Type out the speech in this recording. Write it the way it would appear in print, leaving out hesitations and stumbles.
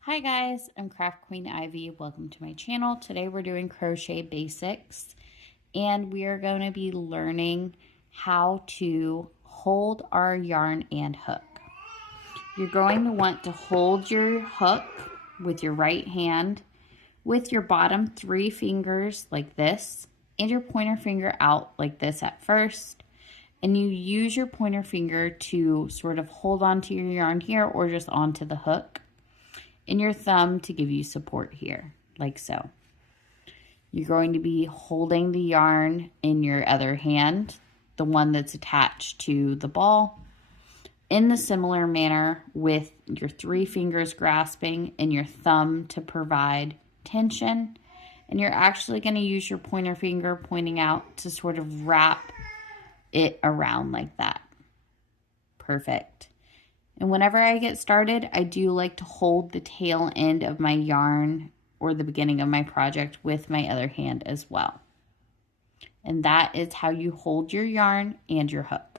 Hi guys, I'm Craft Queen Ivy. Welcome to my channel. Today we're doing crochet basics and we are going to be learning how to hold our yarn and hook. You're going to want to hold your hook with your right hand with your bottom 3 fingers like this and your pointer finger out like this at first. And you use your pointer finger to sort of hold onto your yarn here or just onto the hook, and your thumb to give you support here, like so. You're going to be holding the yarn in your other hand, the one that's attached to the ball, in the similar manner with your 3 fingers grasping and your thumb to provide tension. And you're actually going to use your pointer finger pointing out to sort of wrap it around like that. Perfect. And whenever I get started, I do like to hold the tail end of my yarn or the beginning of my project with my other hand as well. And that is how you hold your yarn and your hook.